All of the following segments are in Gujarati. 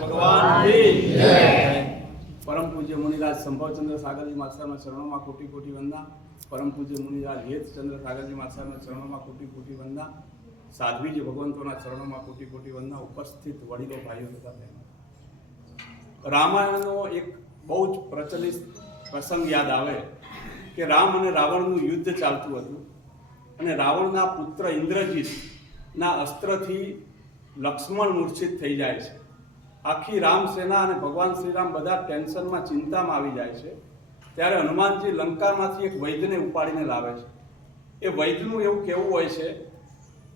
ભગવાન કી જય। પરમ પૂજ્ય મુનિરાજ સંભવચંદ્ર સાગરજી માસ્ટરના ચરણોમાં કોટી કોટી વંદના। પરમ પૂજ્ય મુનિરાજ હેતચંદ્ર સાગરજી માસ્ટરના ચરણોમાં કોટી કોટી વંદના। સાધ્વીજી ભગવંતોના ચરણોમાં કોટી કોટી વંદના। ઉપસ્થિત વડીલો ભાઈઓ તથા બહેનો, રામાયણનો એક બહુ જ પ્રચલિત પ્રસંગ યાદ આવે કે રામ અને રાવણનું યુદ્ધ ચાલતું હતું અને રાવણના પુત્ર ઇન્દ્રજીતના અસ્ત્રથી લક્ષ્મણ મૂર્છિત થઈ જાય છે। આખી રામ સેના અને ભગવાન શ્રીરામ બધા ટેન્શનમાં, ચિંતામાં આવી જાય છે। ત્યારે હનુમાનજી લંકામાંથી એક વૈદ્યને ઉપાડીને લાવે છે। એ વૈદ્યનું એવું કહેવું હોય છે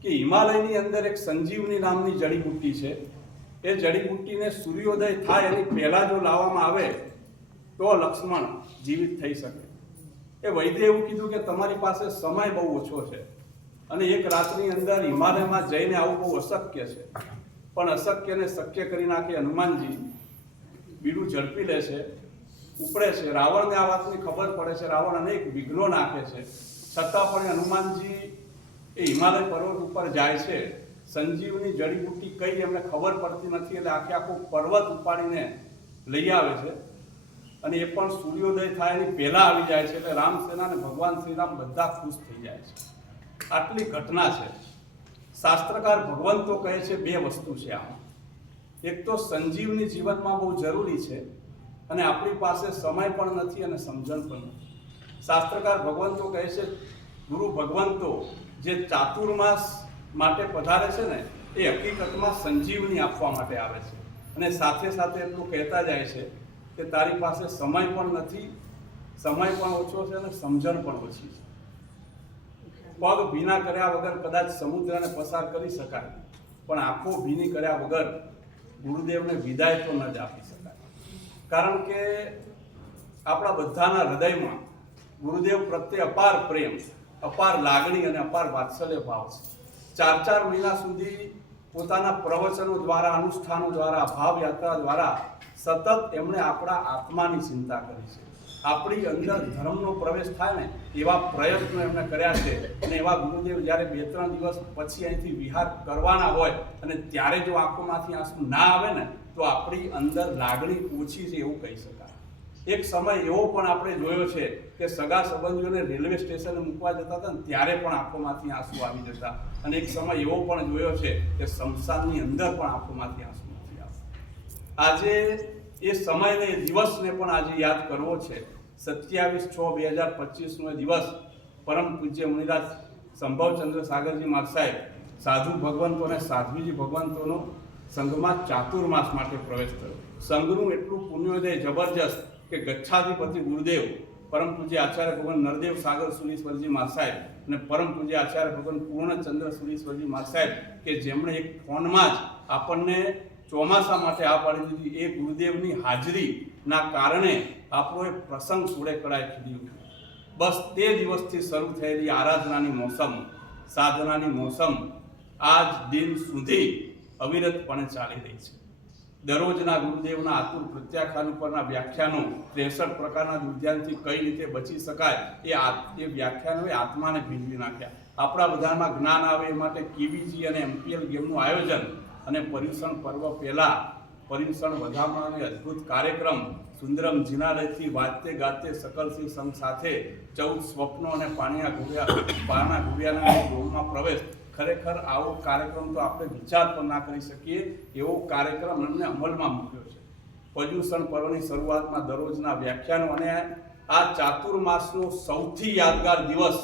કે હિમાલયની અંદર એક સંજીવની નામની જડીબુટ્ટી છે। એ જડીબુટ્ટીને સૂર્યોદય થાય એની પહેલા જો લાવવામાં આવે તો લક્ષ્મણ જીવિત થઈ શકે। એ વૈદ્ય એવું કીધું કે તમારી પાસે સમય બહુ ઓછો છે અને એક રાતની અંદર હિમાલયમાં જઈને આવું બહુ અશક્ય છે, પણ અશક્યને શક્ય કરી નાખી હનુમાનજી બીડું ઝડપી લે છે, ઉપડે છે। રાવણને આ વાતની ખબર પડે છે, રાવણ અનેક વિઘ્નો નાખે છે, છતાં પણ હનુમાનજી એ હિમાલય પર્વત ઉપર જાય છે। સંજીવની જડીબુટ્ટી કઈ એમને ખબર પડતી નથી, એટલે આખો પર્વત ઉપાડીને લઈ આવે છે અને એ પણ સૂર્યોદય થાય એની પહેલા આવી જાય છે। એટલે રામસેના અને ભગવાન શ્રીરામ બધા ખુશ થઈ જાય છે। આટલી ઘટના છે। શાસ્ત્રકાર ભગવંતો કહે છે બે વસ્તુ છે આમાં। એક તો સંજીવની જીવનમાં બહુ જરૂરી છે અને આપણી પાસે સમય પણ નથી અને સમજણ પણ નથી। શાસ્ત્રકાર ભગવંતો કહે છે ગુરુ ભગવંતો જે ચાતુર્માસ માટે પધારે છે ને, એ હકીકતમાં સંજીવની આપવા માટે આવે છે અને સાથે સાથે એટલું કહેતા જાય છે કે તારી પાસે સમય પણ નથી, સમય પણ ઓછો છે અને સમજણ પણ ઓછી છે। પગ ભીના કર્યા વગર કદાચ સમુદ્રને પસાર કરી શકાય, પણ આંખો ભીની કર્યા વગર ગુરુદેવને વિદાય તો ન જ આપી શકાય। કારણ કે આપણા બધાના હૃદયમાં ગુરુદેવ પ્રત્યે અપાર પ્રેમ, અપાર લાગણી અને અપાર વાત્સલ્ય ભાવ છે। 4 મહિના સુધી પોતાના પ્રવચનો દ્વારા, અનુષ્ઠાનો દ્વારા, ભાવયાત્રા દ્વારા સતત એમણે આપણા આત્માની ચિંતા કરી છે। આપણી અંદર ધર્મનો પ્રવેશ થાય ને એવા પ્રયત્નો એમણે કર્યા છે અને એવા ગુરુદેવ જ્યારે 2-3 દિવસ પછી અહીંથી વિહાર કરવાના હોય અને ત્યારે જો આંખોમાંથી આંસુ ના આવે ને તો આપણી અંદર લાગણી ઓછી છે એવું કહી શકાય। એક સમય એવો પણ આપણે જોયો છે કે સગા સંબંધીઓને રેલવે સ્ટેશને મૂકવા જતા હતા ને ત્યારે પણ આંખોમાંથી આંસુ આવી જતા, અને એક સમય એવો પણ જોયો છે કે શમશાનની અંદર પણ આંખોમાંથી આંસુ નથી આવતા। આજે એ સમયને, એ દિવસને પણ આજે યાદ કરવો છે। 27/6/2025નો દિવસ પરમ પૂજ્ય મુનિરાજ સંભવચંદ્ર સાગરજી મહારાજ સાહેબ સાધુ ભગવંતો અને સાધ્વીજી ભગવંતોનો સંઘમાં ચાતુર્માસ માટે પ્રવેશ કર્યો। સંઘનું એટલું પુણ્યોદય જબરજસ્ત કે ગચ્છાધિપતિ ગુરુદેવ પરમ પૂજ્ય આચાર્ય ભગવાન નરદેવ સાગર સુરીશ્વરજી મહારાજ સાહેબ અને પરમ પૂજ્ય આચાર્ય ભગવાન પૂર્ણચંદ્ર સુરીશ્વરજી મહારાજ સાહેબ કે જેમણે એક ફોનમાં જ આપણને ચોમાસા માટે આ પાડી દીધી, એ ગુરુદેવની હાજરીના કારણે આપણો એ પ્રસંગ સુડે કળાએ ખીલી ઉઠ્યો। બસ તે દિવસથી શરૂ થયેલી આરાધનાની મોસમ, સાધનાની મોસમ આજ દિન સુધી અવિરતપણે ચાલી રહી છે। દરરોજના ગુરુદેવના આતુર પ્રત્યાખ્યાન ઉપરના વ્યાખ્યાનો, 63 પ્રકારના દુર્ધ્યાનથી કઈ રીતે બચી શકાય એ વ્યાખ્યાનોએ આત્માને ભીંજવી નાખ્યા। આપણા બધામાં જ્ઞાન આવે એ માટે કેવીજી અને MPL ગેમનું આયોજન અને પર્યુષણ પર્વ પહેલા પર્યુષણ વધામણાનો અદ્ભુત કાર્યક્રમ, સુંદરમ જિનાલયથી વાજતે ગાતે સકલસિંહ સંઘ સાથે 14 સ્વપ્નો અને પાના ઘુડિયાના ગૃહમાં પ્રવેશ, ખરેખર આવો કાર્યક્રમ તો આપણે વિચાર પણ ના કરી શકીએ એવો કાર્યક્રમ એમને અમલમાં મૂક્યો છે। પર્યુષણ પર્વની શરૂઆતમાં દરરોજના વ્યાખ્યાનો અને આ ચાતુર્માસનો સૌથી યાદગાર દિવસ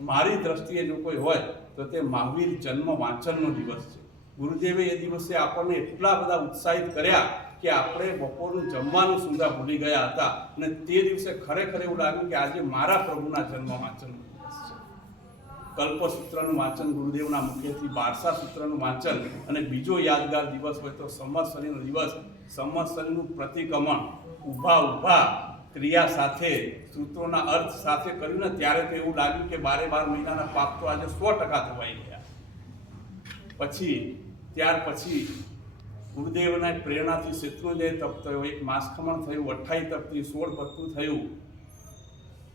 મારી દ્રષ્ટિએ જો કોઈ હોય તો તે મહાવીર જન્મ વાંચનનો દિવસ છે। ગુરુદેવે એ દિવસે આપણને એટલા બધા ઉત્સાહિત કર્યા કે આપણે બપોરનું જમવાનું સુધા ભૂલી ગયા હતા અને તે દિવસે ખરેખર એવું લાગ્યું કે આજે મારા પ્રભુના જન્મ વાંચનનો દિવસ છે। કલ્પસૂત્રનું વાંચન ગુરુદેવના મુખેથી, બારસા સૂત્રનું વાંચન, અને બીજો યાદગાર દિવસ હોય તો સંવત્સરીનો દિવસ। સંવત્સરીનું પ્રતિક્રમણ ઊભા ક્રિયા સાથે, સૂત્રોના અર્થ સાથે કર્યું ને ત્યારે તો એવું લાગ્યું કે 12 મહિનાના પાપ તો આજે 100% ધોવાઈ ગયા। ત્યાર પછી ગુરુદેવના પ્રેરણાથી શત્રુંજય તપ થયો, એક માસખમણ થયું, 28 તપથી 16 પત્તું થયું,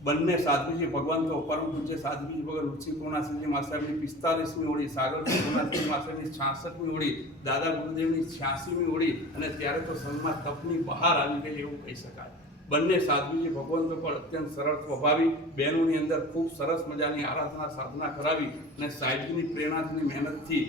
બંને સાધ્વીજી ભગવાન તો પરમ પૂજ્ય સાધ્વીજી ભગવાન રુચિ પૂર્ણાશ્રીજી માસ્ટરની 45મી ઓળી, સાગરજી પૂર્ણાશ્રીજી માસ્ટરની 66મી ઓળી, દાદા ગુરુદેવની 86મી ઓળી, અને ત્યારે તો સંઘમાં તપની બહાર આવી ગઈ એવું કહી શકાય. બંને સાધ્વીજી ભગવંતો પણ અત્યંત સરળ સ્વભાવી, બહેનોની અંદર ખૂબ સરસ મજાની આરાધના સાધના કરાવી અને સાહેબજીની પ્રેરણાની મહેનતથી